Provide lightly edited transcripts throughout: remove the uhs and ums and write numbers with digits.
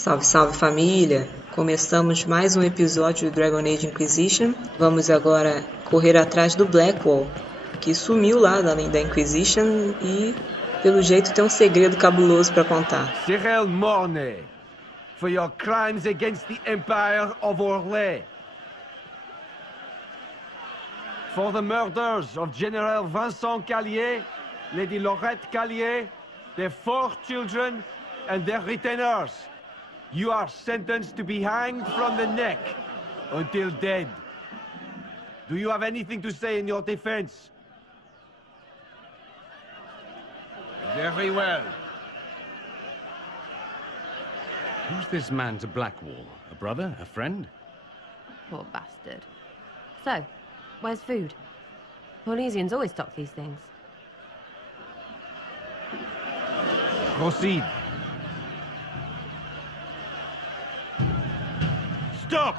Salve, salve família! Começamos mais um episódio do Dragon Age Inquisition. Vamos agora correr atrás do Blackwall, que sumiu lá da Inquisition e, pelo jeito, tem um segredo cabuloso para contar. Cyril Mornay, for your crimes against the Empire of Orlais. For the murders of General Vincent Callier, Lady Laurette Callier, their 4 children, and their retainers. You are sentenced to be hanged from the neck until dead. Do you have anything to say in your defense? Very well. Who's this man to Blackwall? A brother? A friend? Poor bastard. So, where's food? Orlesians always stock these things. Proceed. Stop!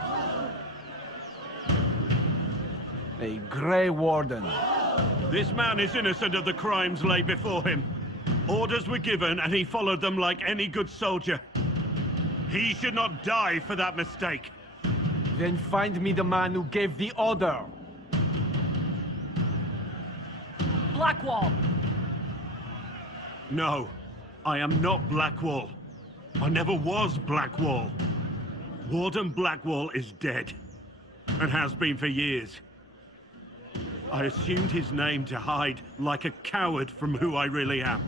A Grey Warden. This man is innocent of the crimes laid before him. Orders were given and he followed them like any good soldier. He should not die for that mistake. Then find me the man who gave the order. Blackwall! No, I am not Blackwall. I never was Blackwall. Warden Blackwall is dead, and has been for years. I assumed his name to hide like a coward from who I really am.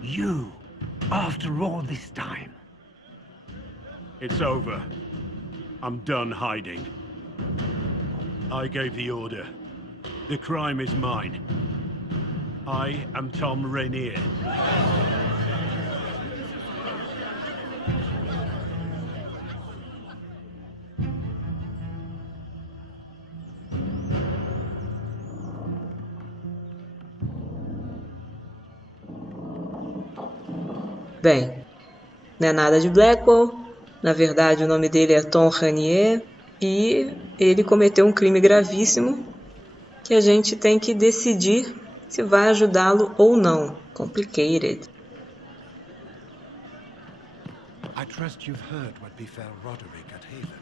You, after all this time. It's over. I'm done hiding. I gave the order. The crime is mine. I am Tom Rainier. Bem, não é nada de Blackwall. Na verdade, o nome dele é Tom Rainier e ele cometeu um crime gravíssimo que a gente tem que decidir se vai ajudá-lo ou não. Complicated. I trust you've heard what befell Roderick at Haven.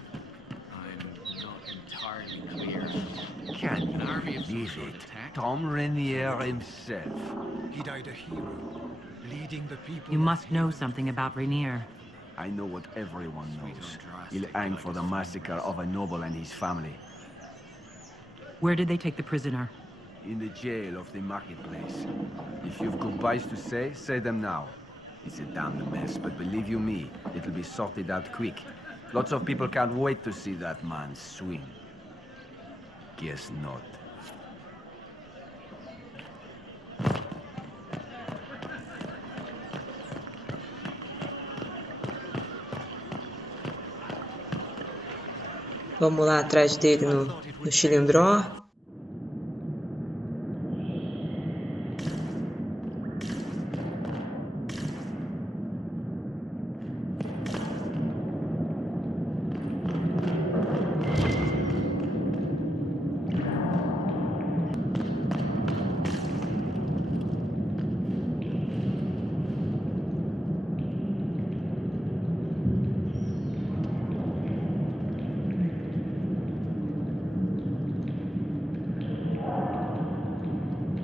I'm not entirely clear. Can An you army of believe some sort it? attacked? Tom Rainier himself. He died a hero, leading the people. You must know something about Rainier. I know what everyone knows. don't He'll trust hang like for the this. massacre of a noble and his family. Where did they take the prisoner? In the jail of the marketplace. If you've goodbyes to say them now. It's a damned mess, but believe you me, it'll be sorted out quick. Lots of people can't wait to see that man swing. Guess not. Vamos lá atrás dele no Chilindró.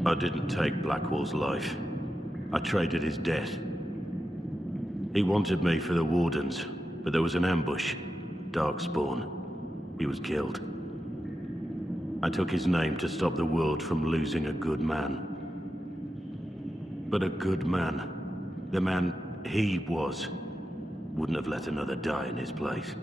I didn't take Blackwall's life. I traded his death. He wanted me for the Wardens, but there was an ambush. Darkspawn. He was killed. I took his name to stop the world from losing a good man. But a good man, the man he was, wouldn't have let another die in his place.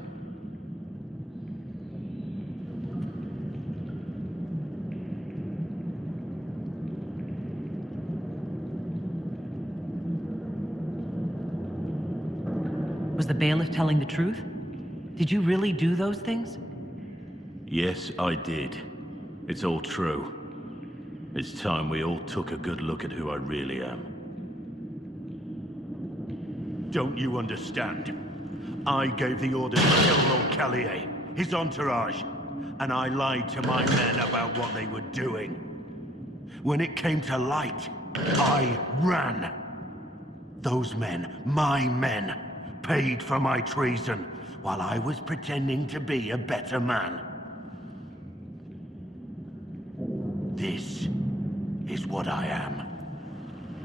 Was the bailiff telling the truth? Did you really do those things? Yes, I did. It's all true. It's time we all took a good look at who I really am. Don't you understand? I gave the order to kill Lord Callier, his entourage, and I lied to my men about what they were doing. When it came to light, I ran. Those men, my men, paid for my treason while I was pretending to be a better man. This is what I am.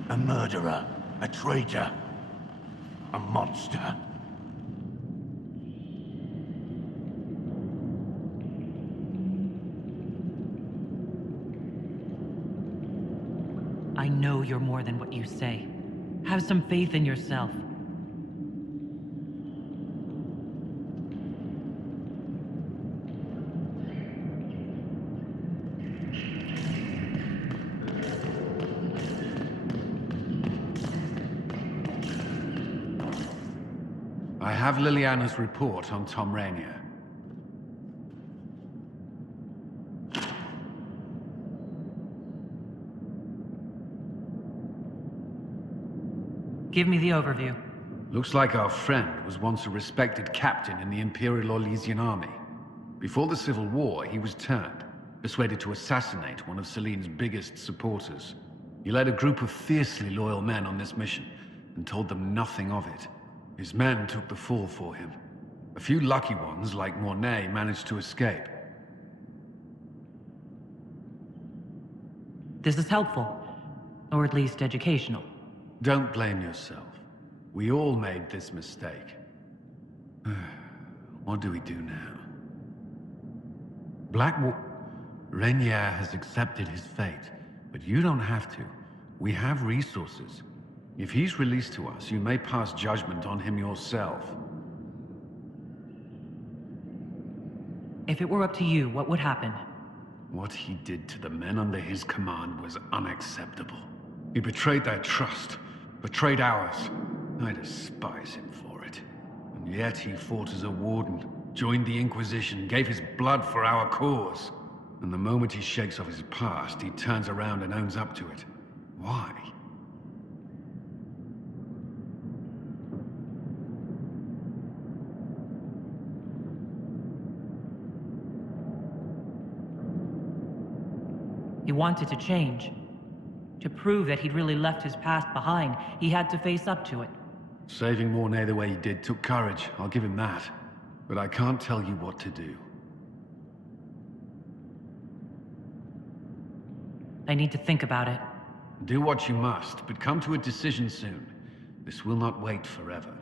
A murderer, a traitor, a monster. I know you're more than what you say. Have some faith in yourself. I have Liliana's report on Tom Rainier. Give me the overview. Looks like our friend was once a respected captain in the Imperial Orlesian army. Before the Civil War, he was turned, persuaded to assassinate one of Celine's biggest supporters. He led a group of fiercely loyal men on this mission, and told them nothing of it. His men took the fall for him. A few lucky ones, like Mornay, managed to escape. This is helpful. Or at least educational. Don't blame yourself. We all made this mistake. What do we do now? Rainier has accepted his fate, but you don't have to. We have resources. If he's released to us, you may pass judgment on him yourself. If it were up to you, what would happen? What he did to the men under his command was unacceptable. He betrayed their trust, betrayed ours. I despise him for it. And yet he fought as a warden, joined the Inquisition, gave his blood for our cause. And the moment he shakes off his past, he turns around and owns up to it. Why? He wanted to change. To prove that he'd really left his past behind, he had to face up to it. Saving Mornay the way he did took courage, I'll give him that. But I can't tell you what to do. I need to think about it. Do what you must, but come to a decision soon. This will not wait forever.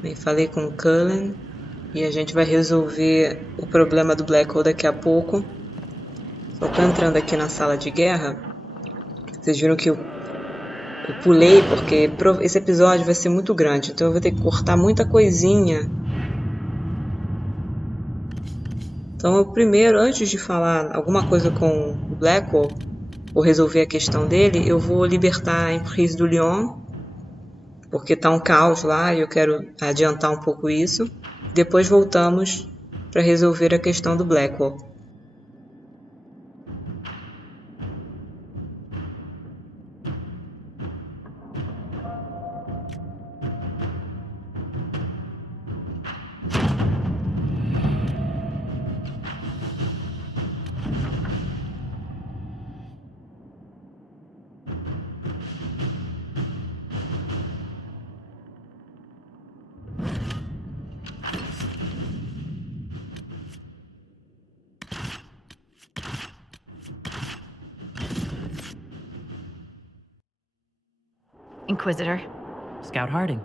Bem, falei com o Cullen e a gente vai resolver o problema do Black Hole daqui a pouco. Só tô entrando aqui na sala de guerra. Vocês viram que eu pulei porque esse episódio vai ser muito grande, então eu vou ter que cortar muita coisinha. Então eu primeiro, antes de falar alguma coisa com o Black Hole, ou resolver a questão dele, eu vou libertar a Emprise do Lyon, porque tá um caos lá e eu quero adiantar um pouco isso. Depois voltamos para resolver a questão do Black Hole. Inquisitor. Scout Harding.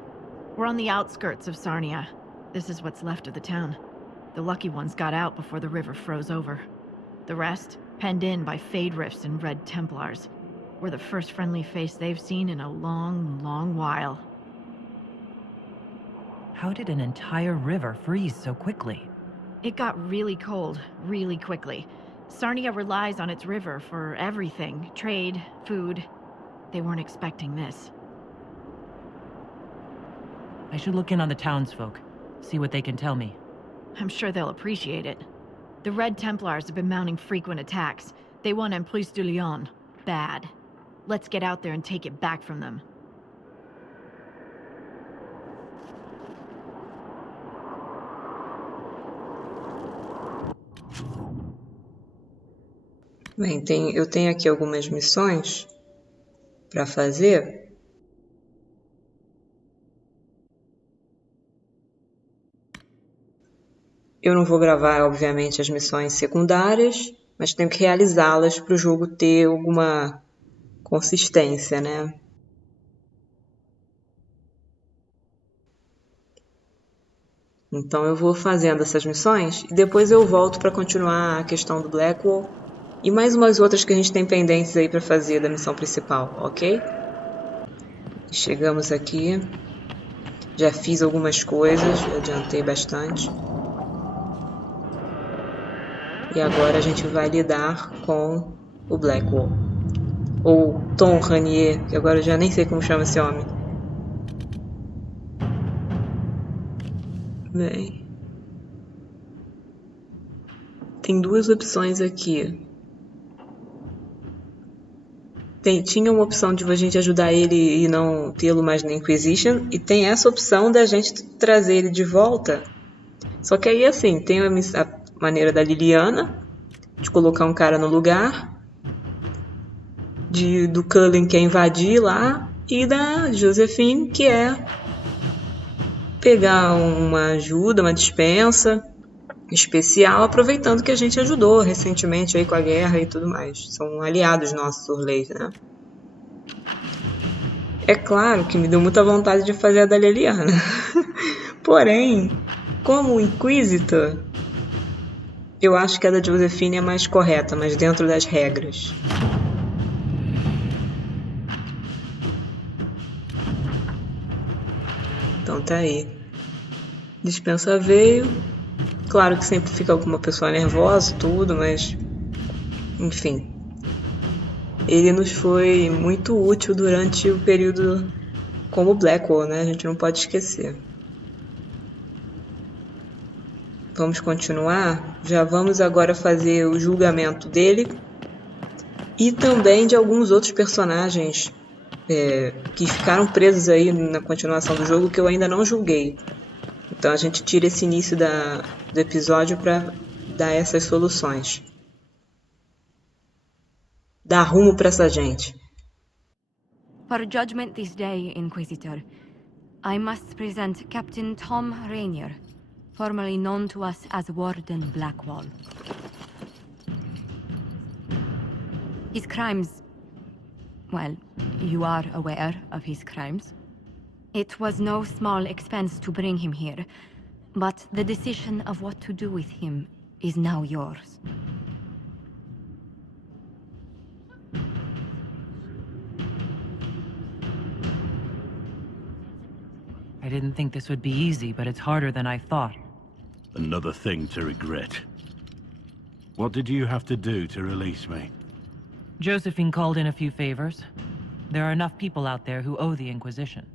We're on the outskirts of Sarnia. This is what's left of the town. The lucky ones got out before the river froze over. The rest, penned in by Fade Rifts and Red Templars. We're the first friendly face they've seen in a long, long while. How did an entire river freeze so quickly? It got really cold, really quickly. Sarnia relies on its river for everything. Trade, food. They weren't expecting this. I should look in on the townsfolk, see what they can tell me. I'm sure they'll appreciate it. The Red Templars have been mounting frequent attacks. They want Emprise du Lion. Bad. Let's get out there and take it back from them. Bem, eu tenho aqui algumas missões para fazer. Eu não vou gravar, obviamente, as missões secundárias, mas tenho que realizá-las para o jogo ter alguma consistência, né? Então eu vou fazendo essas missões e depois eu volto para continuar a questão do Blackwall e mais umas outras que a gente tem pendentes aí para fazer da missão principal, ok? Chegamos aqui, já fiz algumas coisas, já adiantei bastante. E agora a gente vai lidar com o Blackwall. Ou Tom Ranier, que agora eu já nem sei como chama esse homem. Bem, tem duas opções aqui. Tinha uma opção de a gente ajudar ele e não tê-lo mais na Inquisition. E tem essa opção da gente trazer ele de volta. Só que aí assim, tem a maneira da Liliana, de colocar um cara no lugar. Do Cullen, que é invadir lá. E da Josephine, que é pegar uma ajuda, uma dispensa especial, aproveitando que a gente ajudou recentemente aí com a guerra e tudo mais. São aliados nossos, os leis, né? É claro que me deu muita vontade de fazer a da Liliana. Porém, como Inquisitor, eu acho que a da Josephine é mais correta, mas dentro das regras. Então tá aí. Dispensa veio. Claro que sempre fica alguma pessoa nervosa, tudo, mas... Enfim. Ele nos foi muito útil durante o período como Blackwall, né? A gente não pode esquecer. Vamos continuar. Já vamos agora fazer o julgamento dele. E também de alguns outros personagens que ficaram presos aí na continuação do jogo que eu ainda não julguei. Então a gente tira esse início do episódio para dar essas soluções. Dar rumo para essa gente. For judgment this day, Inquisitor, I must present Captain Tom Rainier, formerly known to us as Warden Blackwall. His crimes... well, you are aware of his crimes. It was no small expense to bring him here, but the decision of what to do with him is now yours. I didn't think this would be easy, but it's harder than I thought. Another thing to regret. What did you have to do to release me? Josephine called in a few favors. There are enough people out there who owe the Inquisition.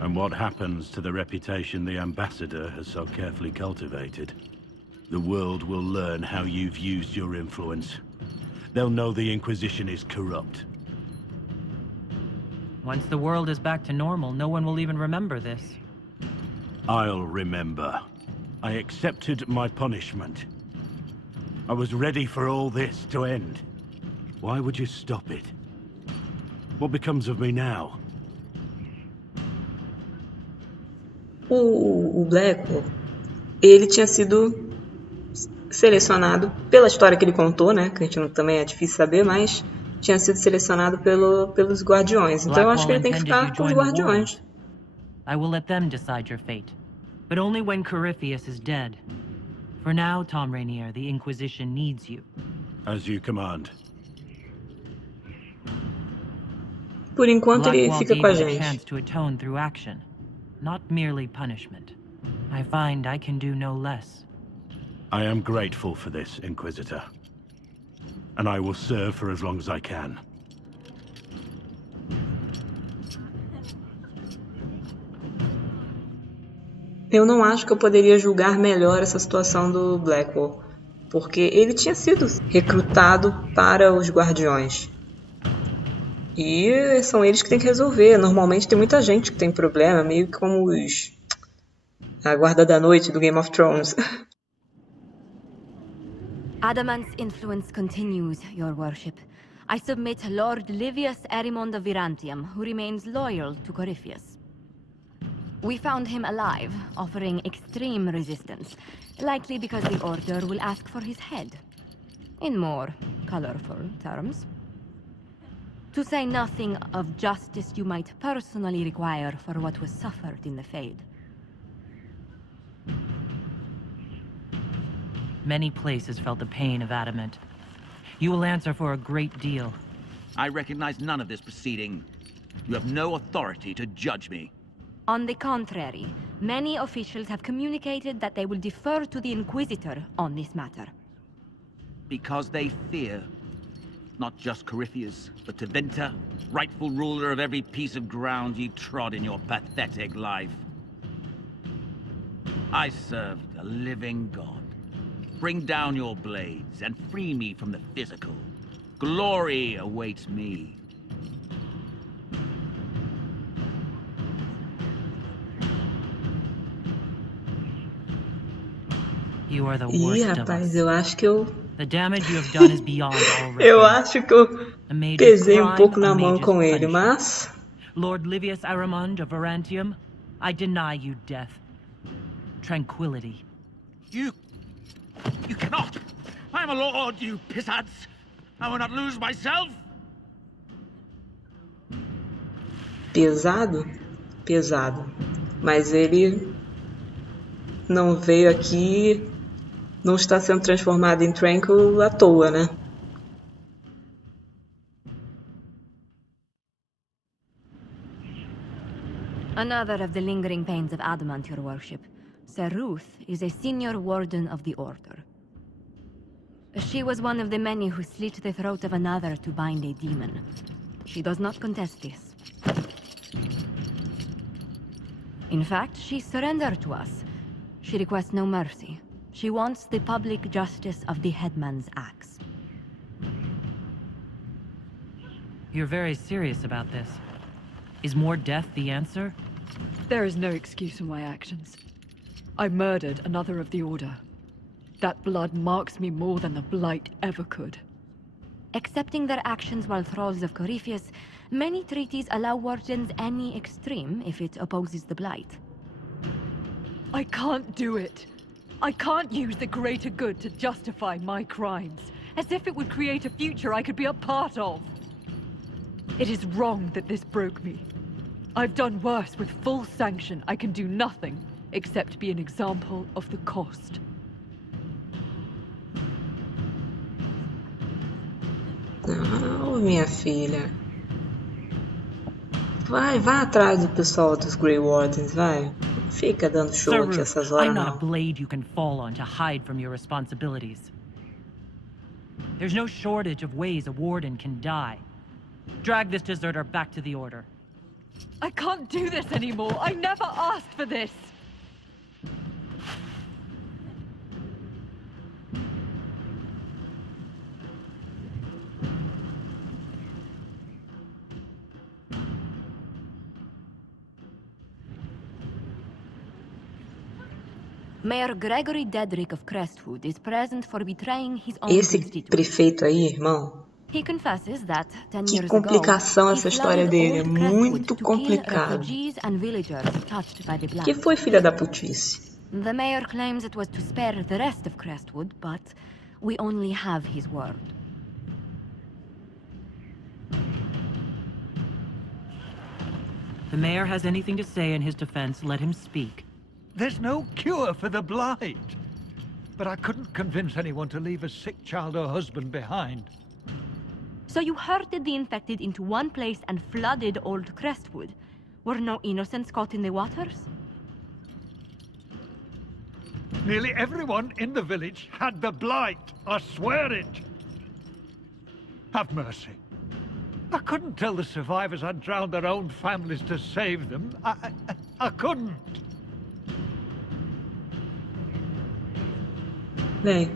And what happens to the reputation the Ambassador has so carefully cultivated? The world will learn how you've used your influence. They'll know the Inquisition is corrupt. Once the world is back to normal, no one will even remember this. I'll remember. I accepted my punishment. I was ready for all this to end. Why would you stop it? What becomes of me now? O Blackwall, ele tinha sido selecionado pela história que ele contou, né? Que a gente também é difícil saber, mas tinha sido selecionado pelos Guardiões. Então eu acho que ele tem que ficar com os Guardiões. I will let them decide your fate, but only when Corypheus is dead. For now, Tom Rainier, the Inquisition needs you. As you command. Por enquanto ele fica com a gente. Chance to atone through action, not merely punishment. I find I can do no less. I am grateful for this, Inquisitor. And I will serve for as long as I can. Eu não acho que eu poderia julgar melhor essa situação do Blackwall, porque ele tinha sido recrutado para os Guardiões. E são eles que têm que resolver. Normalmente tem muita gente que tem problema, meio que como a Guarda da Noite do Game of Thrones. Adamant's influence continues, your worship. I submit Lord Livius Erimond of Virantium, who remains loyal to Corypheus. We found him alive, offering extreme resistance, likely because the Order will ask for his head. In more colorful terms. To say nothing of justice you might personally require for what was suffered in the Fade. Many places felt the pain of Adamant. You will answer for a great deal. I recognize none of this proceeding. You have no authority to judge me. On the contrary, many officials have communicated that they will defer to the Inquisitor on this matter. Because they fear. Not just Corypheus, but Tevinter, rightful ruler of every piece of ground ye trod in your pathetic life. I serve the living God. Bring down your blades and free me from the physical. Glory awaits me. You are the Ih, worst of rapaz, us. eu acho que eu. The damage you have done is beyond all Eu reckoning. acho que eu A mage's pesei crime, pouco na a mão mage's com ele, punishment. mas. Lord Livius Erimond of Virantium, I deny you death. Tranquility. You cannot! I am a lord, you pissants! I will not lose myself! Pesado? Pesado. Mas ele não veio aqui, não está sendo transformado em Tranquil à toa, né? Another of the lingering pains of Adamant, your worship. Sir Ruth is a senior warden of the Order. She was one of the many who slit the throat of another to bind a demon. She does not contest this. In fact, she surrendered to us. She requests no mercy. She wants the public justice of the headman's axe. You're very serious about this. Is more death the answer? There is no excuse for my actions. I murdered another of the Order. That blood marks me more than the Blight ever could. Accepting their actions while thralls of Corypheus, many treaties allow wardens any extreme if it opposes the Blight. I can't do it. I can't use the greater good to justify my crimes, as if it would create a future I could be a part of. It is wrong that this broke me. I've done worse with full sanction. I can do nothing except be an example of the cost. Não, minha filha. Vai atrás do pessoal dos Grey Wardens, vai. Fica dando show Sir aqui Ruth, essas horas, I'm not a não. blade you can fall on to hide from your responsibilities. There's no shortage of ways a warden can die. Drag this deserter back to the Order. I can't do this anymore. I never asked for this. Mayor Gregory Dedrick of Crestwood is present for betraying his own Esse constituents. prefeito aí, irmão, He confesses that 10 que years complicação ago, essa he história flooded dele, é old Crestwood muito to kill complicado. refugees and villagers touched by the Blight. Que foi filha da putice? The mayor claims it was to spare the rest of Crestwood, but we only have his word. The mayor has anything to say in his defense, let him speak. There's no cure for the Blight. But I couldn't convince anyone to leave a sick child or husband behind. So you herded the infected into one place and flooded old Crestwood. Were no innocents caught in the waters? Nearly everyone in the village had the Blight. I swear it. Have mercy. I couldn't tell the survivors I'd drowned their own families to save them. I couldn't. Bem,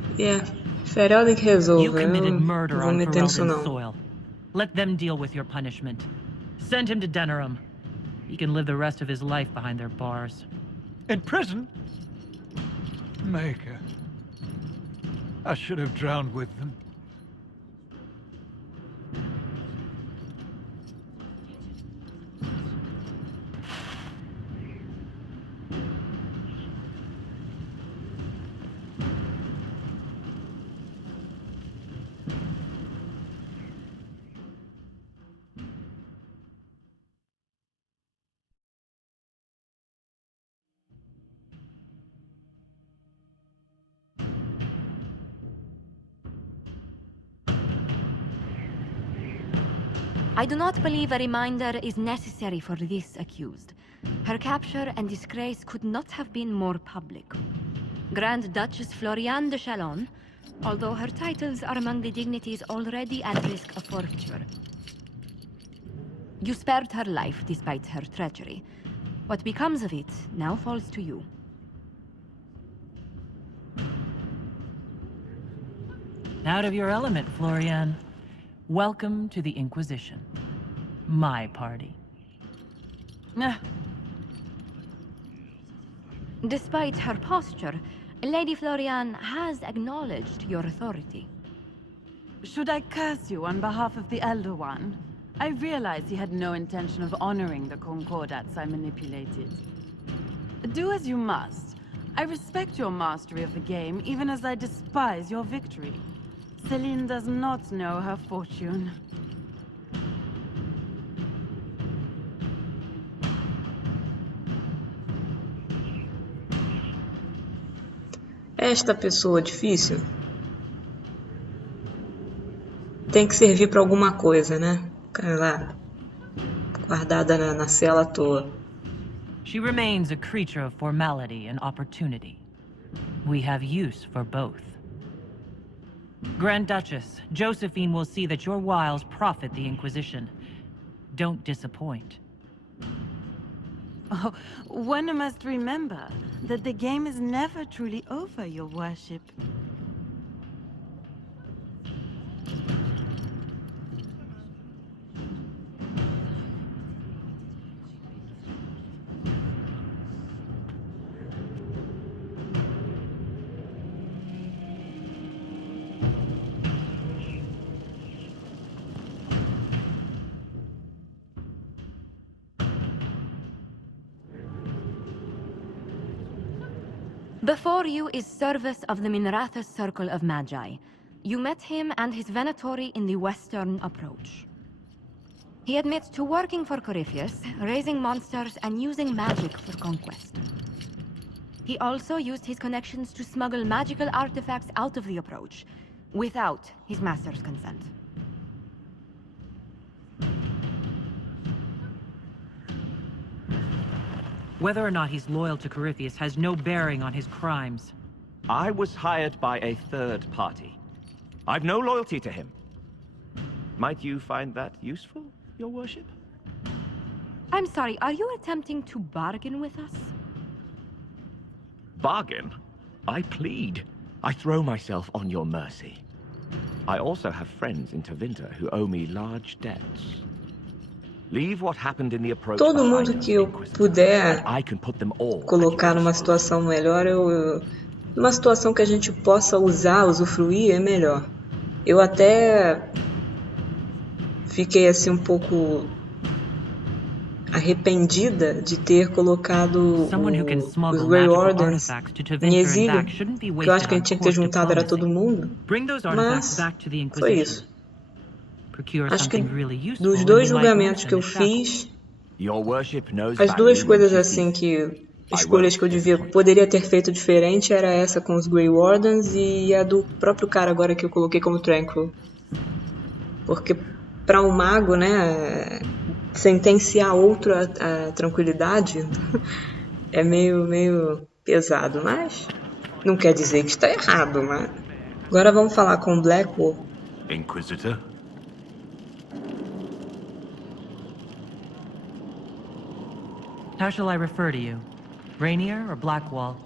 Ferelden que resolva. You committed Eu murder não vou on meter nisso Ferelden's não. soil. Let them deal with your punishment. Send him to Denerim. He can live the rest of his life behind their bars. In prison? Maker. I should have drowned with them. I do not believe a reminder is necessary for this accused. Her capture and disgrace could not have been more public. Grand Duchess Floriane de Chalon, although her titles are among the dignities already at risk of forfeiture. You spared her life despite her treachery. What becomes of it now falls to you. Out of your element, Floriane. Welcome to the Inquisition. My party. Despite her posture, Lady Floriane has acknowledged your authority. Should I curse you on behalf of the Elder One? I realize he had no intention of honoring the concordats I manipulated. Do as you must. I respect your mastery of the game, even as I despise your victory. Celine does not know her fortune. Esta pessoa difícil tem que servir para alguma coisa, né? Ficar lá, guardada na cela à toa. She remains a creature of formality and opportunity. We have use for both. Grand Duchess, Josephine will see that your wiles profit the Inquisition. Don't disappoint. Oh, one must remember that the game is never truly over, Your Worship. Before you is Service of the Minratha's Circle of Magi. You met him and his Venatori in the western approach. He admits to working for Corypheus, raising monsters and using magic for conquest. He also used his connections to smuggle magical artifacts out of the approach, without his master's consent. Whether or not he's loyal to Corypheus has no bearing on his crimes. I was hired by a third party. I've no loyalty to him. Might you find that useful, Your Worship? I'm sorry, are you attempting to bargain with us? Bargain? I plead. I throw myself on your mercy. I also have friends in Tevinter who owe me large debts. Leave what happened in the approach. Todo mundo que eu puder colocar numa situação melhor, numa situação que a gente possa usar, usufruir, é melhor. Eu até fiquei assim um pouco arrependida de ter colocado os Grey Wardens em exílio, que eu acho que a gente tinha que ter juntado era todo mundo, mas foi isso. Acho que dos dois julgamentos que eu fiz, as duas coisas assim que escolhas que eu poderia ter feito diferente era essa com os Grey Wardens e a do próprio cara agora que eu coloquei como Tranquil. Porque para um mago, né, sentenciar outro a tranquilidade é meio pesado, mas não quer dizer que está errado, né? Agora vamos falar com Blackwall. Inquisitor? How shall I refer to you? Rainier or Blackwall?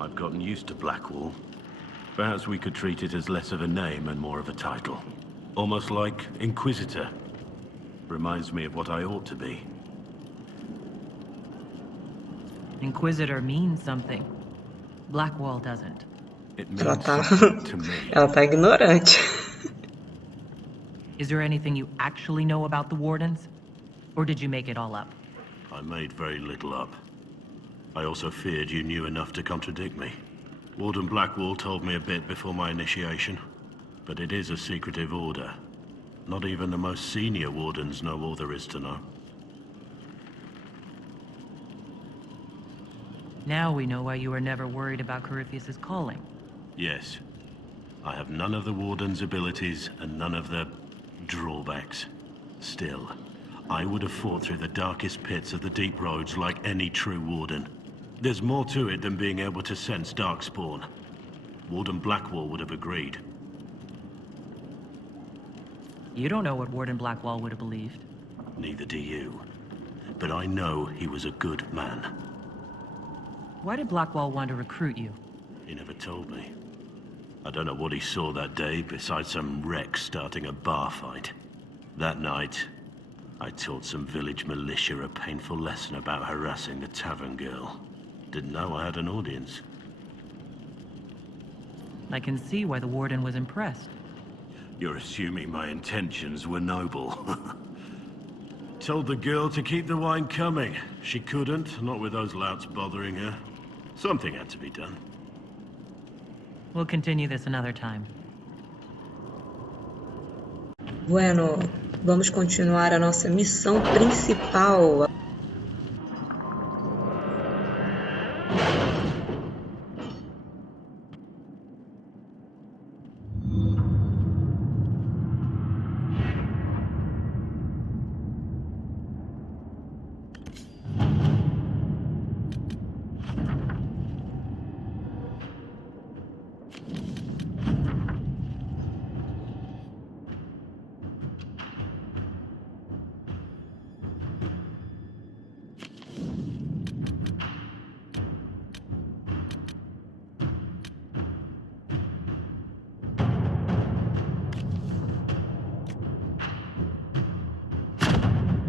I've gotten used to Blackwall. Perhaps we could treat it as less of a name and more of a title. Almost like Inquisitor. Reminds me of what I ought to be. Inquisitor means something. Blackwall doesn't. It Ela means tá, something to me. ela tá ignorante. Is there anything you actually know about the Wardens? Or did you make it all up? I made very little up. I also feared you knew enough to contradict me. Warden Blackwall told me a bit before my initiation, but it is a secretive order. Not even the most senior Wardens know all there is to know. Now we know why you were never worried about Corypheus's calling. Yes. I have none of the Warden's abilities and none of the drawbacks. Still, I would have fought through the darkest pits of the deep roads like any true Warden. There's more to it than being able to sense darkspawn. Warden Blackwall would have agreed. You don't know what Warden Blackwall would have believed. Neither do you. But I know he was a good man. Why did Blackwall want to recruit you? He never told me. I don't know what he saw that day besides some wreck starting a bar fight. That night, I taught some village militia a painful lesson about harassing the tavern girl. Didn't know I had an audience. I can see why the Warden was impressed. You're assuming my intentions were noble. Told the girl to keep the wine coming. She couldn't, not with those louts bothering her. Something had to be done. We'll continue this another time. Bueno, vamos continuar a nossa missão principal.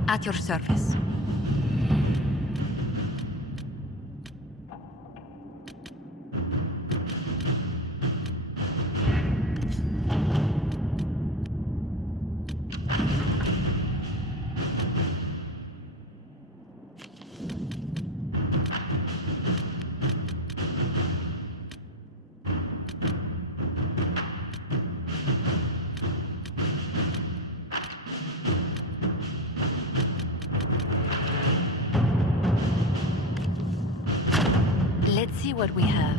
At your service. Let's see what we have.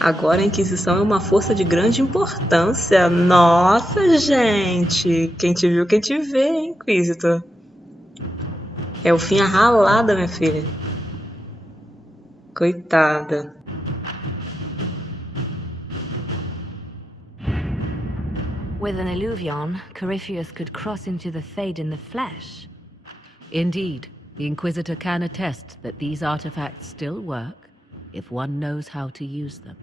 Agora a Inquisição é uma força de grande importância. Nossa, gente! Quem te viu, quem te vê, hein, Inquisitor? É o fim a ralada, minha filha. Coitada. With an illuvion, Corypheus could cross into the Fade in the flesh. Indeed, the Inquisitor can attest that these artifacts still work if one knows how to use them.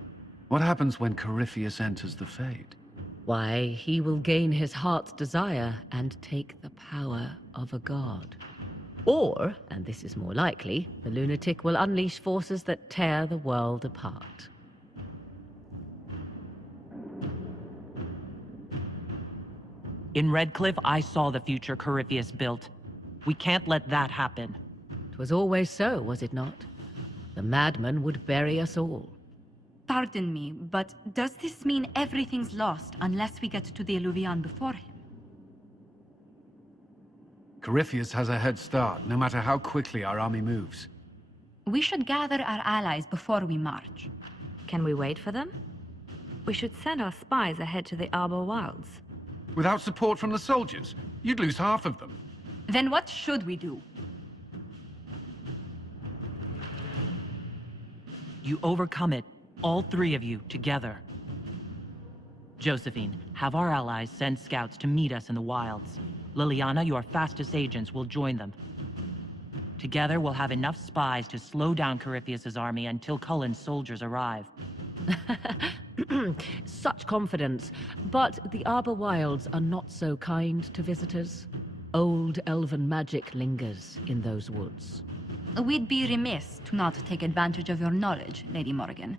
What happens when Corypheus enters the Fade? Why, he will gain his heart's desire and take the power of a god. Or, and this is more likely, the lunatic will unleash forces that tear the world apart. In Redcliffe, I saw the future Corypheus built. We can't let that happen. 'Twas always so, was it not? The madman would bury us all. Pardon me, but does this mean everything's lost unless we get to the Illuvian before him? Corypheus has a head start, no matter how quickly our army moves. We should gather our allies before we march. Can we wait for them? We should send our spies ahead to the Arbor Wilds. Without support from the soldiers, you'd lose half of them. Then what should we do? You overcome it, all three of you, together. Josephine, have our allies send scouts to meet us in the wilds. Liliana, your fastest agents, will join them. Together, we'll have enough spies to slow down Corypheus' army until Cullen's soldiers arrive. Such confidence. But the Arbor Wilds are not so kind to visitors. Old elven magic lingers in those woods. We'd be remiss to not take advantage of your knowledge, Lady Morgan.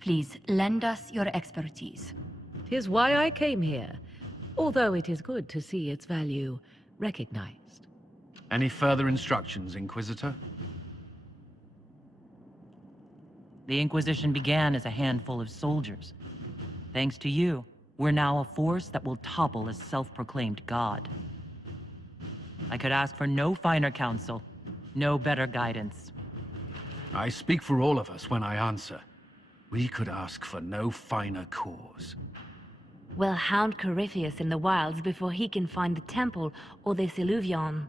Please lend us your expertise. 'Tis why I came here, although it is good to see its value recognized. Any further instructions, Inquisitor? The Inquisition began as a handful of soldiers. Thanks to you, we're now a force that will topple a self-proclaimed god. I could ask for no finer counsel, no better guidance. I speak for all of us when I answer. We could ask for no finer cause. We'll hound Corypheus in the wilds before he can find the temple or the Silurion.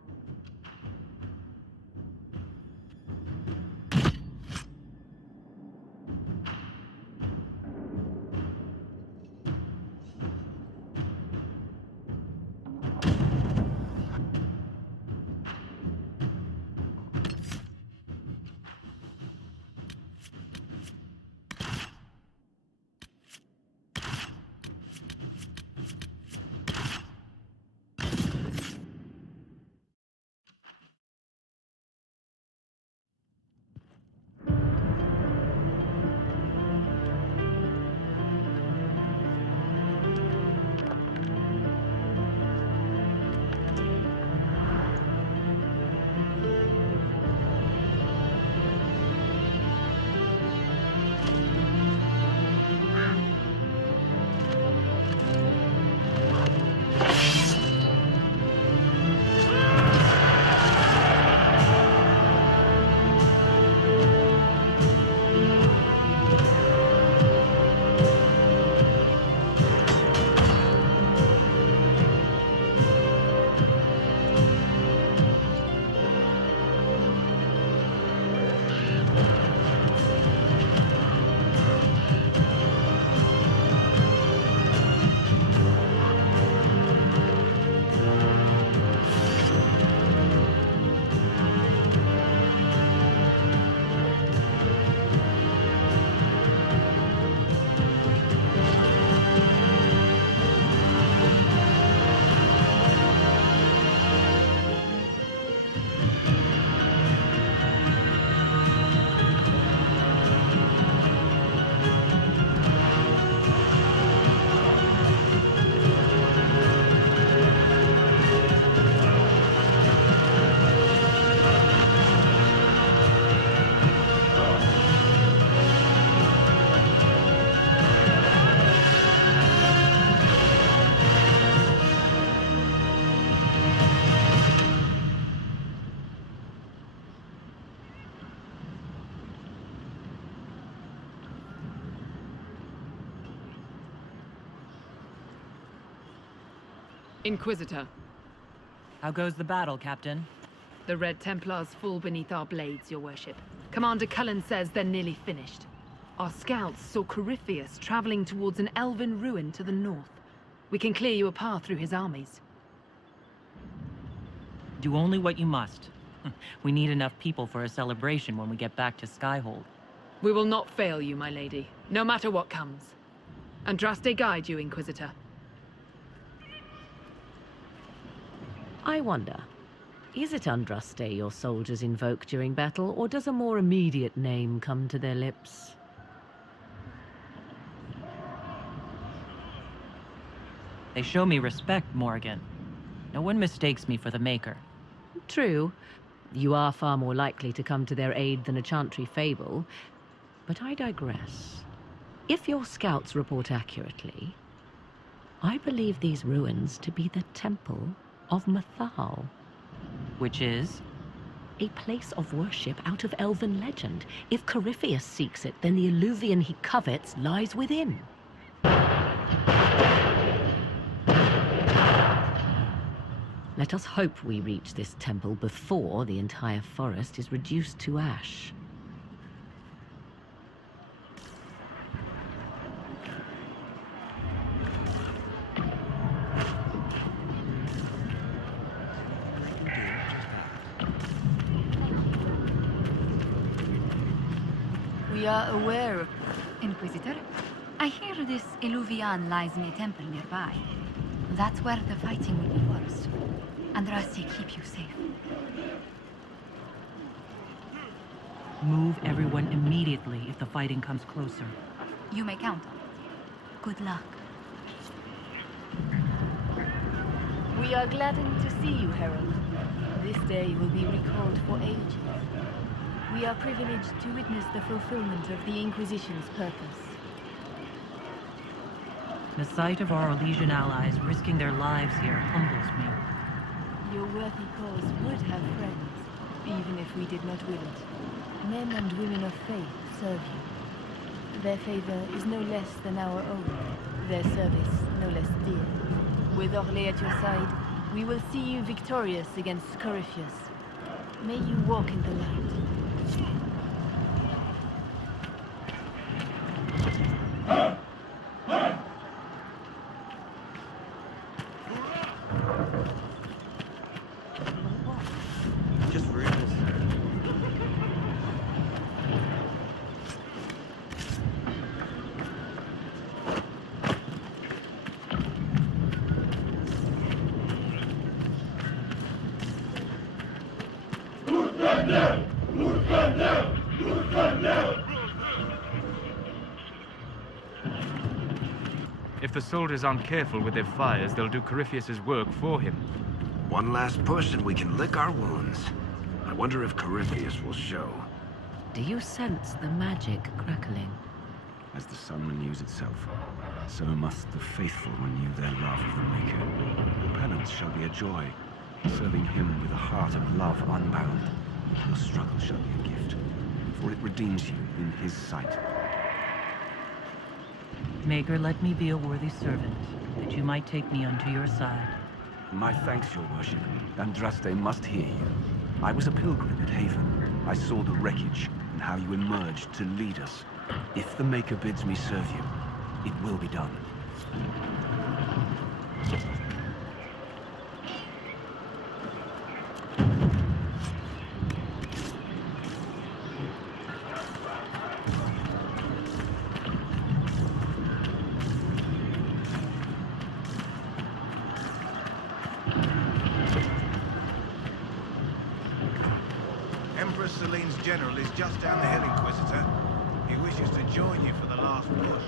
Inquisitor. How goes the battle, Captain? The Red Templars fall beneath our blades, your worship. Commander Cullen says they're nearly finished. Our scouts saw Corypheus traveling towards an elven ruin to the north. We can clear you a path through his armies. Do only what you must. We need enough people for a celebration when we get back to Skyhold. We will not fail you, my lady, no matter what comes. Andraste guide you, Inquisitor. I wonder, is it Andraste your soldiers invoke during battle, or does a more immediate name come to their lips? They show me respect, Morgan. No one mistakes me for the Maker. True. You are far more likely to come to their aid than a chantry fable. But I digress. If your scouts report accurately, I believe these ruins to be the temple of Mathal. Which is? A place of worship out of elven legend. If Corypheus seeks it, then the Illuvian he covets lies within. Let us hope we reach this temple before the entire forest is reduced to ash. We are aware of... Inquisitor, I hear this Eluvian lies in a temple nearby. That's where the fighting will be worst. Andraste keep you safe. Move everyone immediately if the fighting comes closer. You may count on it. Good luck. We are gladdened to see you, Herald. This day will be recalled for ages. We are privileged to witness the fulfillment of the Inquisition's purpose. The sight of our Elysian allies risking their lives here humbles me. Your worthy cause would have friends, even if we did not will it. Men and women of faith serve you. Their favor is no less than our own, their service no less dear. With Orlais at your side, we will see you victorious against Corypheus. May you walk in the light. Just for instance. If the soldiers aren't careful with their fires, they'll do Corypheus's work for him. One last push and we can lick our wounds. I wonder if Corypheus will show. Do you sense the magic crackling? As the sun renews itself, so must the faithful renew their love of the Maker. Penance shall be a joy, serving him with a heart of love unbound. Your struggle shall be a gift, for it redeems you in his sight. Maker, let me be a worthy servant, that you might take me unto your side. My thanks, your worship. Andraste must hear you. I was a pilgrim at Haven. I saw the wreckage and how you emerged to lead us. If the Maker bids me serve you, it will be done. Empress Celine's general is just down the hill, Inquisitor. He wishes to join you for the last push.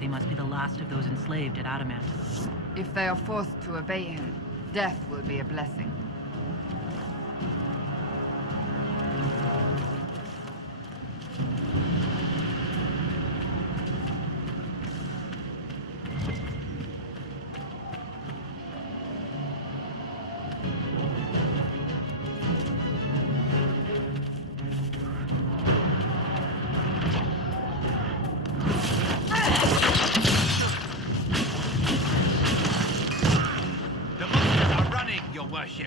They must be the last of those enslaved at Adamant. If they are forced to obey him, death will be a blessing. Worship.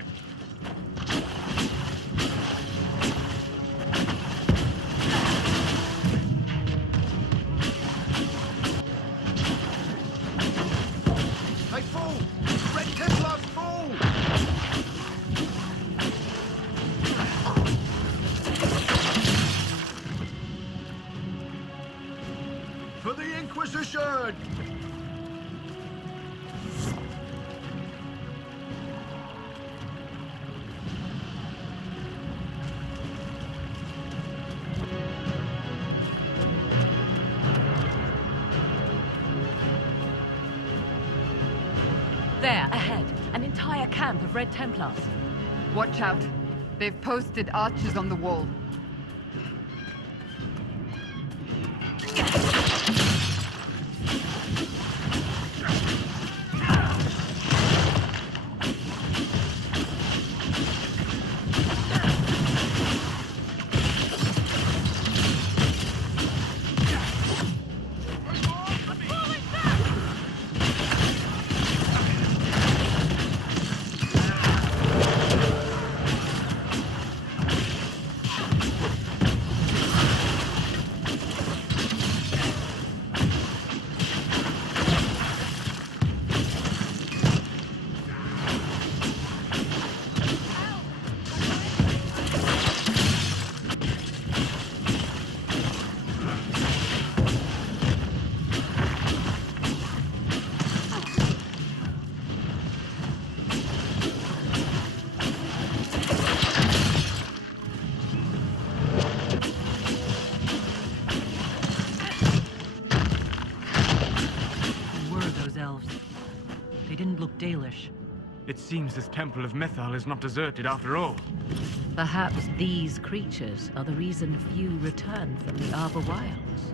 They fall! Red Templars fall! For the Inquisition! There, ahead. An entire camp of Red Templars. Watch out. They've posted archers on the wall. Dalish. It seems this Temple of Methal is not deserted after all. Perhaps these creatures are the reason few return from the Arbor Wilds.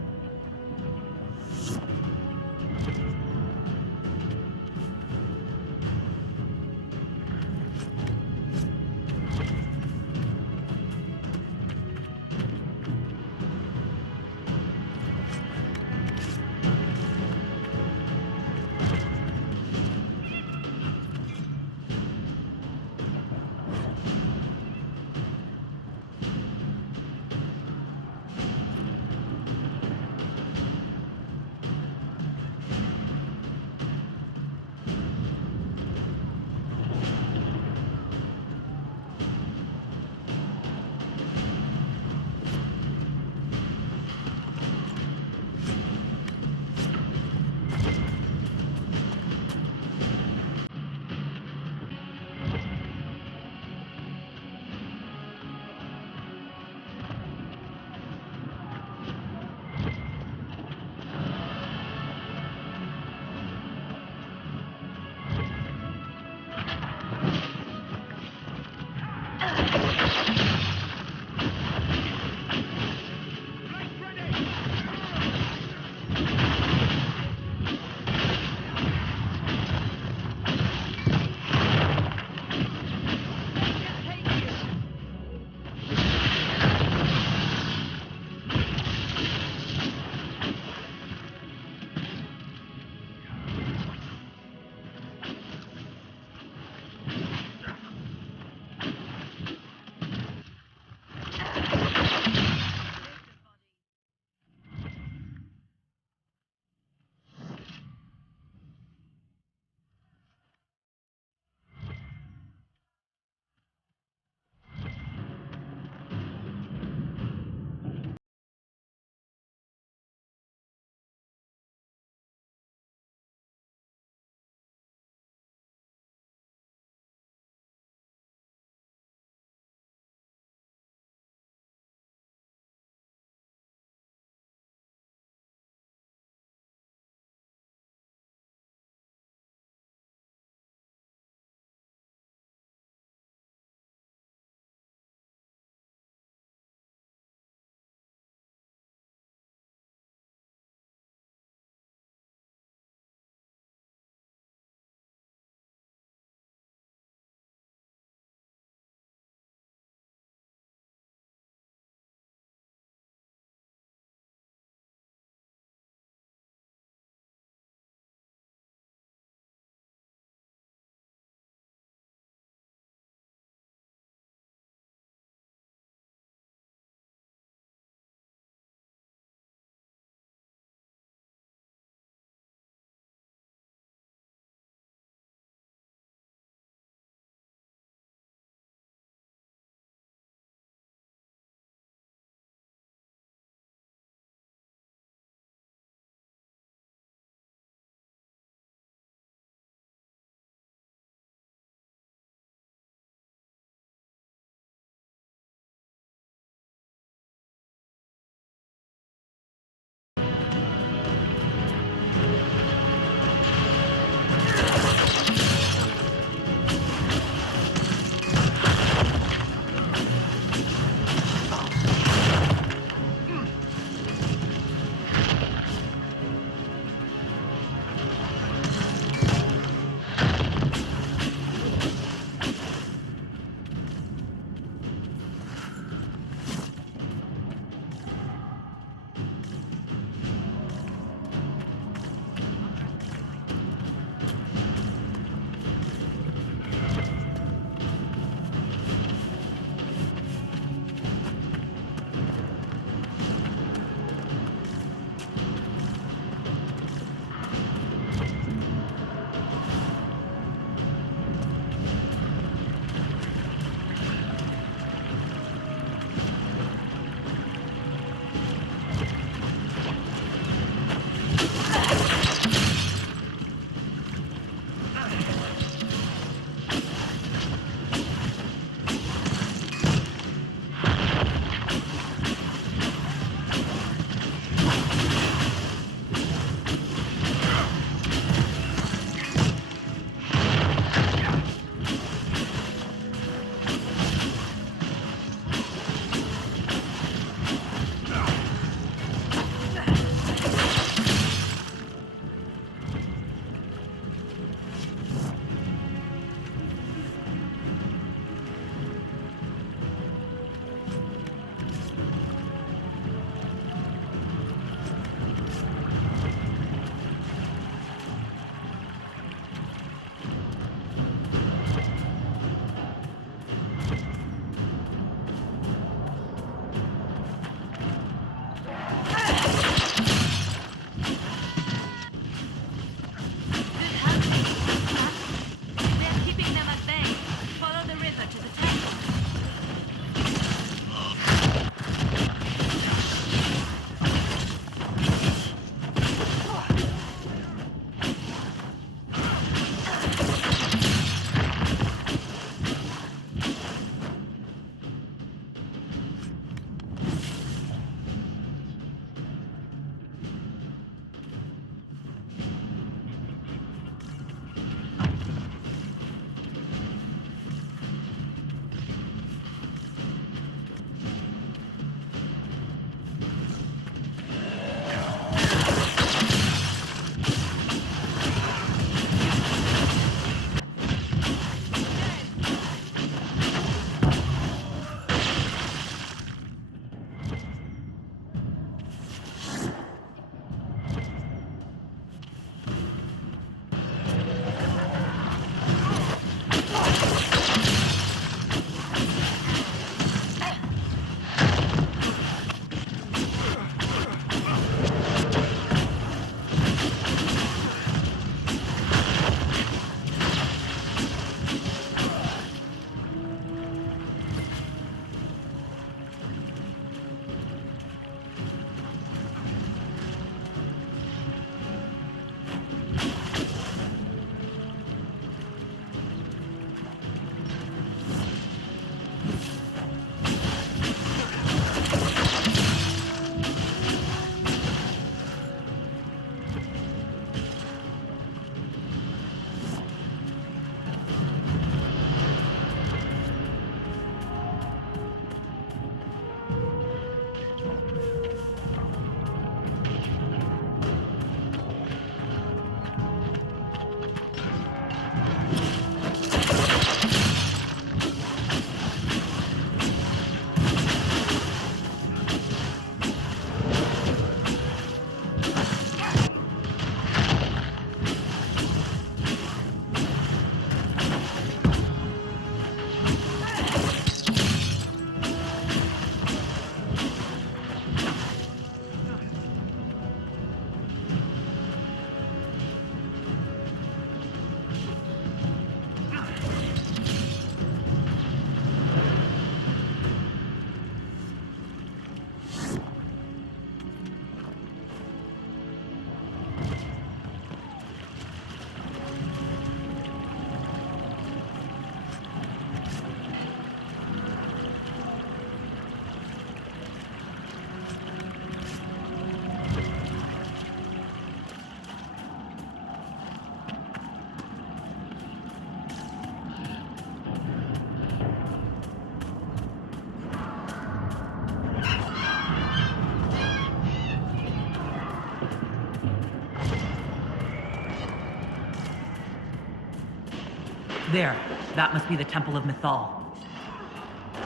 There. That must be the Temple of Mythal.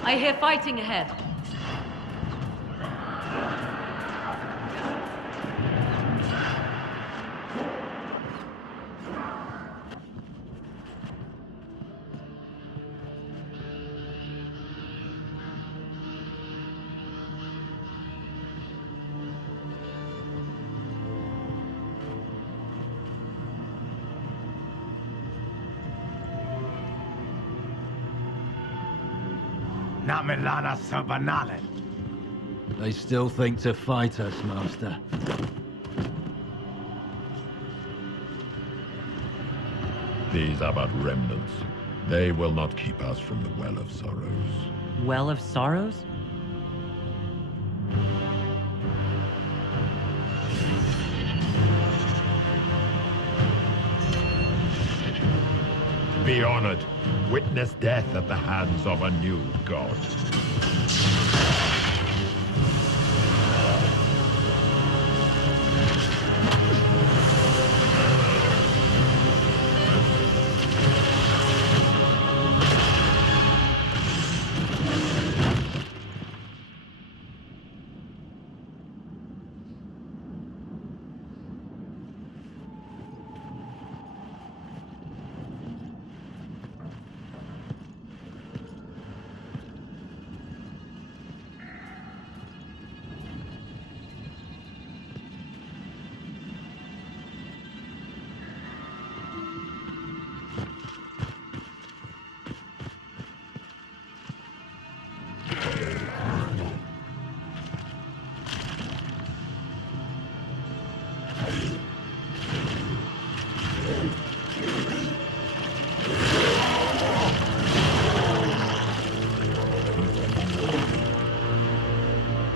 I hear fighting ahead. Namilana Sabanale. They still think to fight us, Master. These are but remnants. They will not keep us from the Well of Sorrows. Well of Sorrows? Be honored. Witness death at the hands of a new god.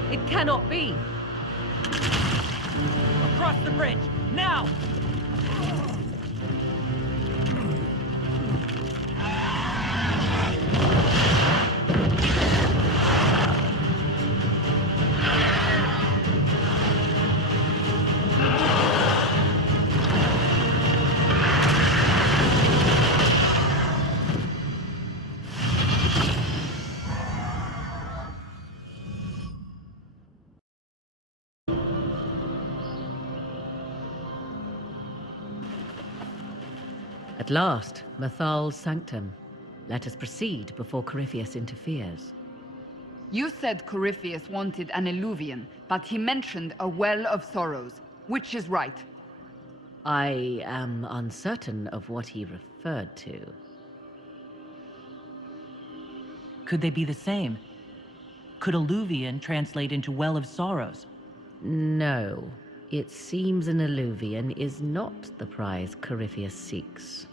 It cannot be! Across the bridge! Now! At last, Mythal's sanctum. Let us proceed before Corypheus interferes. You said Corypheus wanted an Eluvian, but he mentioned a Well of Sorrows. Which is right? I am uncertain of what he referred to. Could they be the same? Could Eluvian translate into Well of Sorrows? No. It seems an Eluvian is not the prize Corypheus seeks.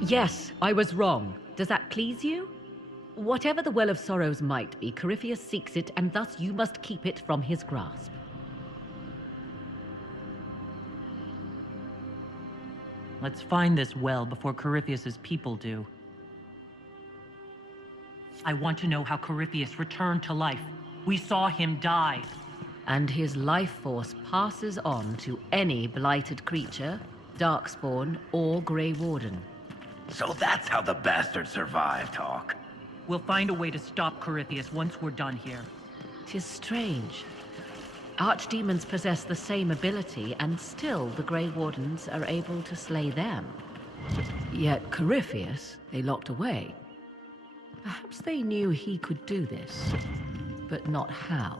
Yes, I was wrong. Does that please you? Whatever the Well of Sorrows might be, Corypheus seeks it, and thus you must keep it from his grasp. Let's find this well before Corypheus's people do. I want to know how Corypheus returned to life. We saw him die. And his life force passes on to any blighted creature, Darkspawn, or Grey Warden. So that's how the bastard survived, Hawk. We'll find a way to stop Corypheus once we're done here. 'Tis strange. Archdemons possess the same ability, and still the Grey Wardens are able to slay them. Yet Corypheus, they locked away. Perhaps they knew he could do this, but not how.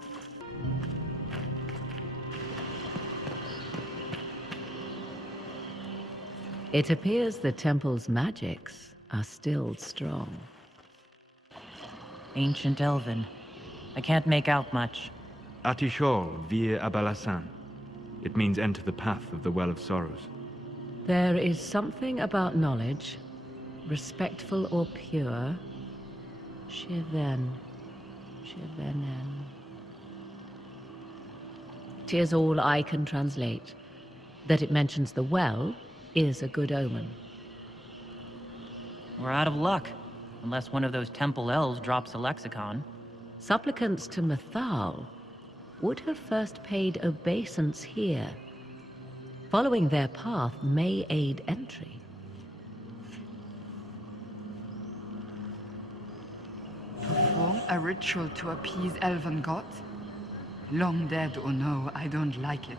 It appears the temple's magics are still strong. Ancient Elven. I can't make out much. Atishol vir Abalasan. It means enter the path of the Well of Sorrows. There is something about knowledge, respectful or pure. Shivenen. 'Tis all I can translate. That it mentions the well is a good omen. We're out of luck, unless one of those temple elves drops a lexicon. Supplicants to Mythal would have first paid obeisance here. Following their path may aid entry. Perform a ritual to appease elven gods? Long dead or no, I don't like it.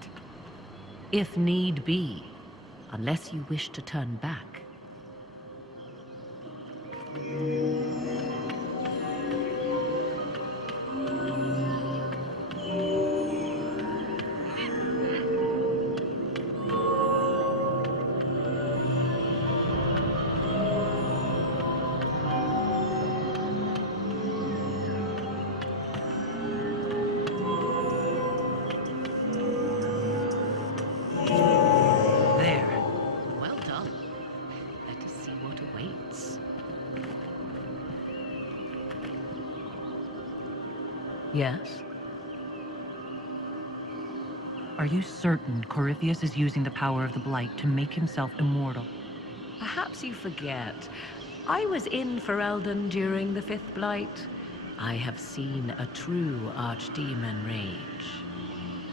If need be, unless you wish to turn back. Yes? Are you certain Corypheus is using the power of the Blight to make himself immortal? Perhaps you forget. I was in Ferelden during the Fifth Blight. I have seen a true archdemon rage.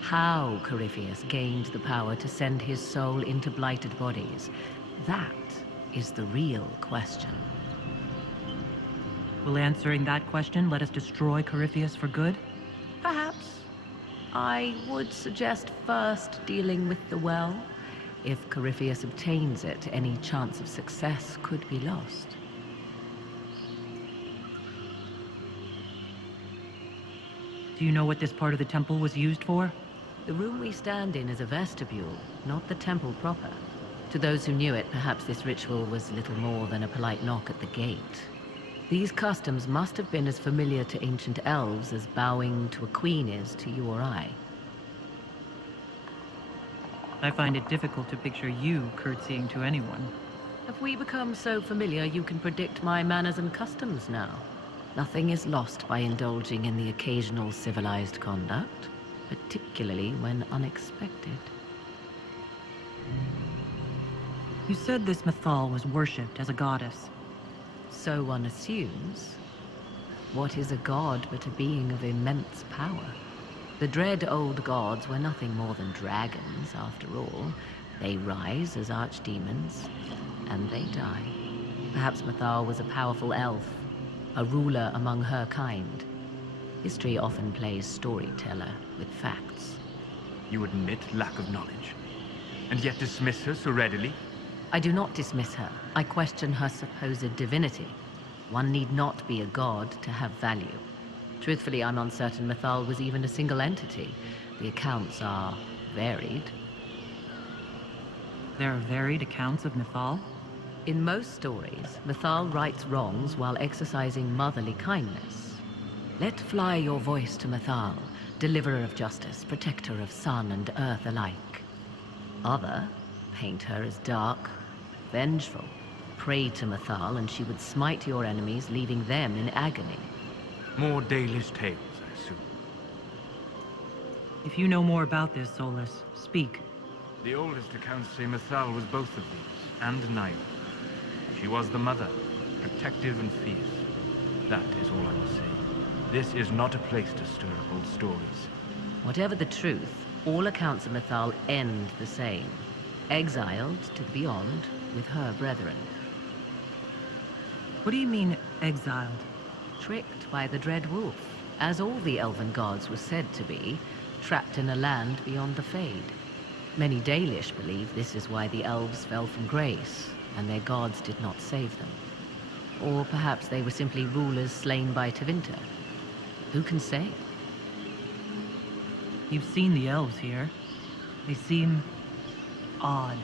How Corypheus gained the power to send his soul into blighted bodies, that is the real question. Will answering that question let us destroy Corypheus for good? Perhaps. I would suggest first dealing with the well. If Corypheus obtains it, any chance of success could be lost. Do you know what this part of the temple was used for? The room we stand in is a vestibule, not the temple proper. To those who knew it, perhaps this ritual was little more than a polite knock at the gate. These customs must have been as familiar to ancient elves as bowing to a queen is to you or I. I find it difficult to picture you curtsying to anyone. Have we become so familiar you can predict my manners and customs now? Nothing is lost by indulging in the occasional civilized conduct, particularly when unexpected. You said this Mythal was worshipped as a goddess. So one assumes. What is a god but a being of immense power? The dread old gods were nothing more than dragons, after all. They rise as archdemons, and they die. Perhaps Mythal was a powerful elf, a ruler among her kind. History often plays storyteller with facts. You admit lack of knowledge, and yet dismiss her so readily? I do not dismiss her. I question her supposed divinity. One need not be a god to have value. Truthfully, I'm uncertain Mythal was even a single entity. The accounts are varied. There are varied accounts of Mythal? In most stories, Mythal rights wrongs while exercising motherly kindness. Let fly your voice to Mythal, deliverer of justice, protector of sun and earth alike. Other paint her as dark, vengeful. Pray to Mythal and she would smite your enemies, leaving them in agony. More Dalish tales, I assume. If you know more about this, Solus, speak. The oldest accounts say Mythal was both of these, and neither. She was the mother, protective and fierce. That is all I will say. This is not a place to stir up old stories. Whatever the truth, all accounts of Mythal end the same. Exiled to the beyond with her brethren. What do you mean, exiled? Tricked by the Dread Wolf, as all the elven gods were said to be, trapped in a land beyond the Fade. Many Dalish believe this is why the elves fell from grace, and their gods did not save them. Or perhaps they were simply rulers slain by Tevinter. Who can say? You've seen the elves here. They seem odd.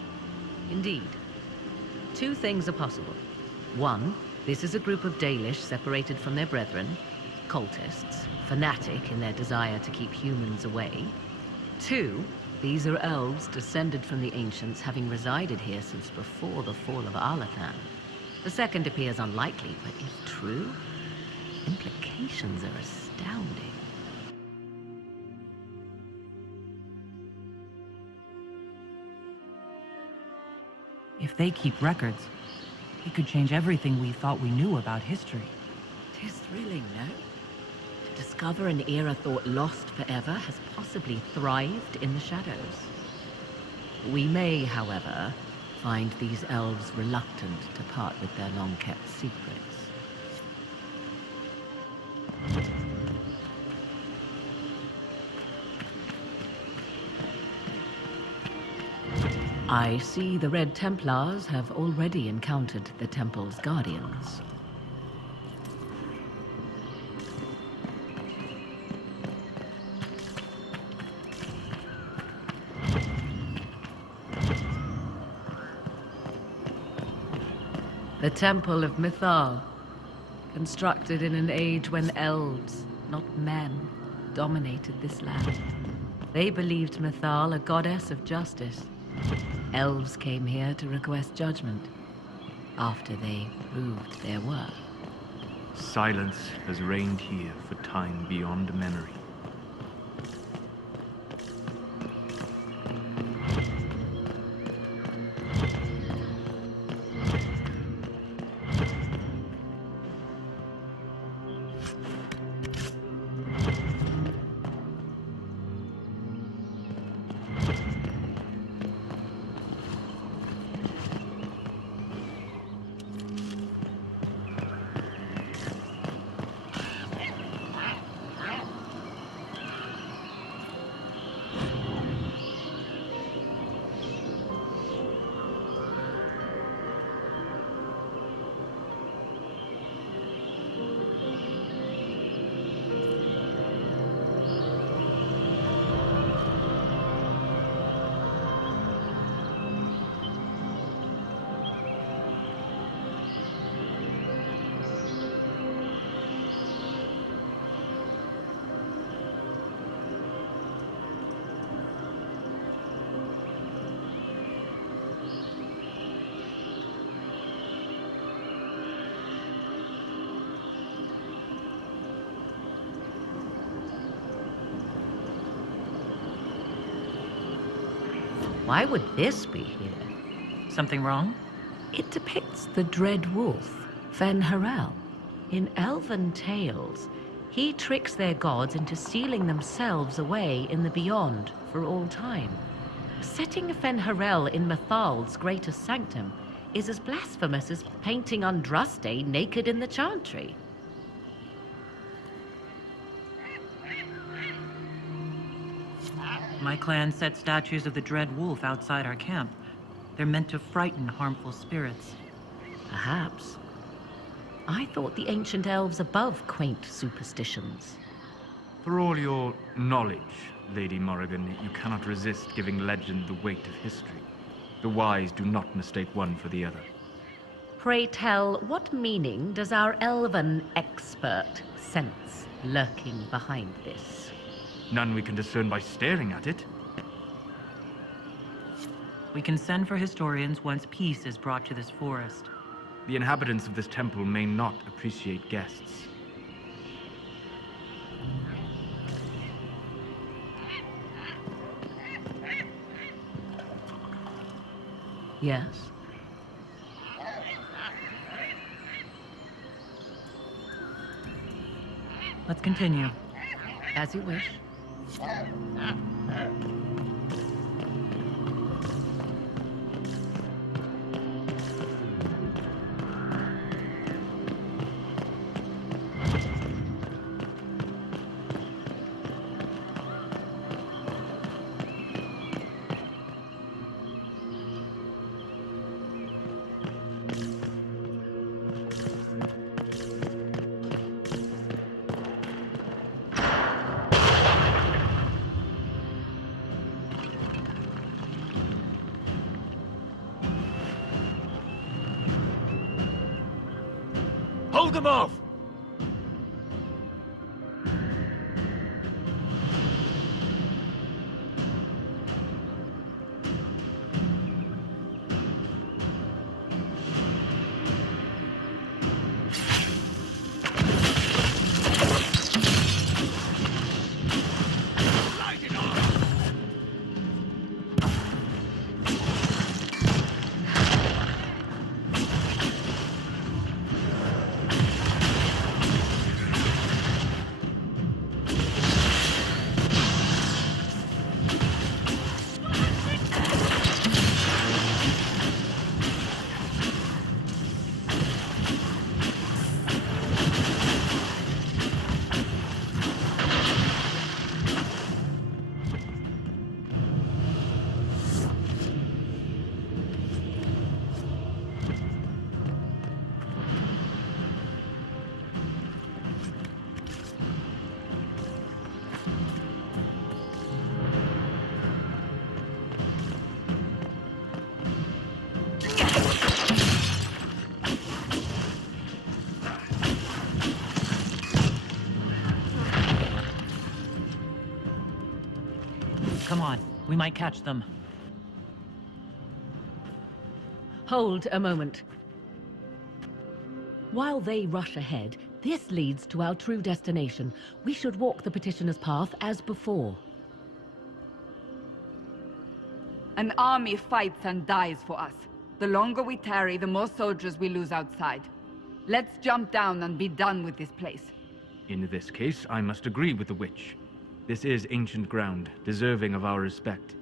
Indeed. Two things are possible. One, this is a group of Dalish separated from their brethren, cultists, fanatic in their desire to keep humans away. Two, these are elves descended from the ancients, having resided here since before the fall of Alathan. The second appears unlikely, but if true, implications are astounding. If they keep records, it could change everything we thought we knew about history. It is thrilling, no? To discover an era thought lost forever has possibly thrived in the shadows. We may, however, find these elves reluctant to part with their long-kept secrets. I see the Red Templars have already encountered the temple's guardians. The Temple of Mythal, constructed in an age when elves, not men, dominated this land. They believed Mythal a goddess of justice. Elves came here to request judgment, after they proved their worth. Silence has reigned here for time beyond memory. Why would this be here? Something wrong? It depicts the Dread Wolf, Fen-Harel. In elven tales, he tricks their gods into sealing themselves away in the beyond for all time. Setting Fen-Harel in Mythal's greatest sanctum is as blasphemous as painting Andraste naked in the Chantry. My clan set statues of the Dread Wolf outside our camp. They're meant to frighten harmful spirits. Perhaps. I thought the ancient elves above quaint superstitions. For all your knowledge, Lady Morrigan, you cannot resist giving legend the weight of history. The wise do not mistake one for the other. Pray tell, what meaning does our elven expert sense lurking behind this? None we can discern by staring at it. We can send for historians once peace is brought to this forest. The inhabitants of this temple may not appreciate guests. Yes. Let's continue. As you wish. Hold them off! We might catch them. Hold a moment. While they rush ahead, this leads to our true destination. We should walk the petitioner's path as before. An army fights and dies for us. The longer we tarry, the more soldiers we lose outside. Let's jump down and be done with this place. In this case, I must agree with the witch. This is ancient ground, deserving of our respect.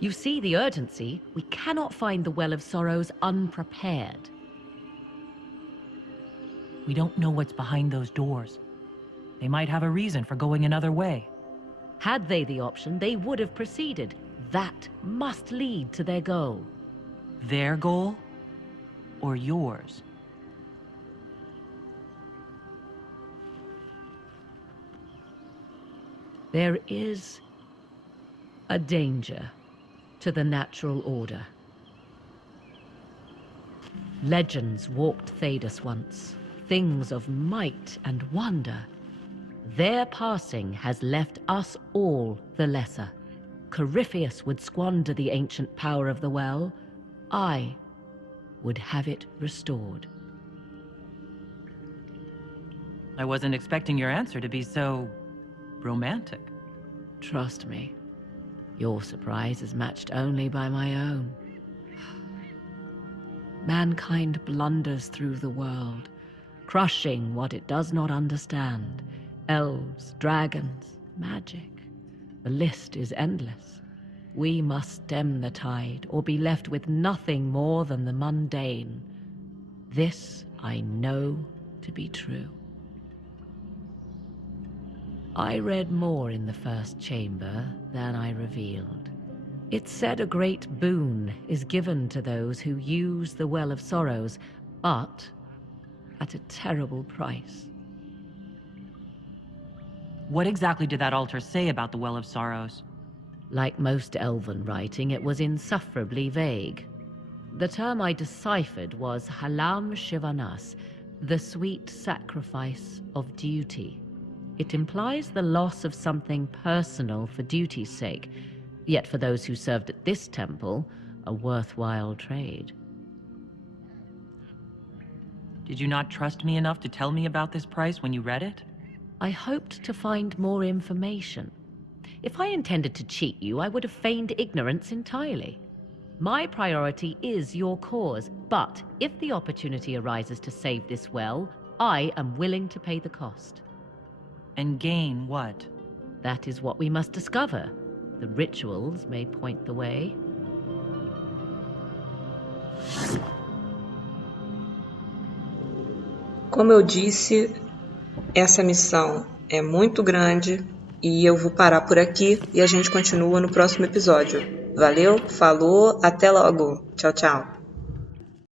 You see the urgency? We cannot find the Well of Sorrows unprepared. We don't know what's behind those doors. They might have a reason for going another way. Had they the option, they would have proceeded. That must lead to their goal. Their goal? Or yours? There is a danger to the natural order. Legends walked Thedas once, things of might and wonder. Their passing has left us all the lesser. Corypheus would squander the ancient power of the well. I would have it restored. I wasn't expecting your answer to be so romantic. Trust me, your surprise is matched only by my own. Mankind blunders through the world, crushing what it does not understand. Elves, dragons, magic. The list is endless. We must stem the tide, or be left with nothing more than the mundane. This I know to be true. I read more in the first chamber than I revealed. It said a great boon is given to those who use the Well of Sorrows, but at a terrible price. What exactly did that altar say about the Well of Sorrows? Like most elven writing, it was insufferably vague. The term I deciphered was Halam Shivanas, the sweet sacrifice of duty. It implies the loss of something personal for duty's sake, yet for those who served at this temple, a worthwhile trade. Did you not trust me enough to tell me about this price when you read it? I hoped to find more information. If I intended to cheat you, I would have feigned ignorance entirely. My priority is your cause, but if the opportunity arises to save this well, I am willing to pay the cost. And gain what? That is what we must discover. The rituals may point the way. Como eu disse, essa missão é muito grande e eu vou parar por aqui e a gente continua no próximo episódio. Valeu, falou, até logo. Tchau, tchau.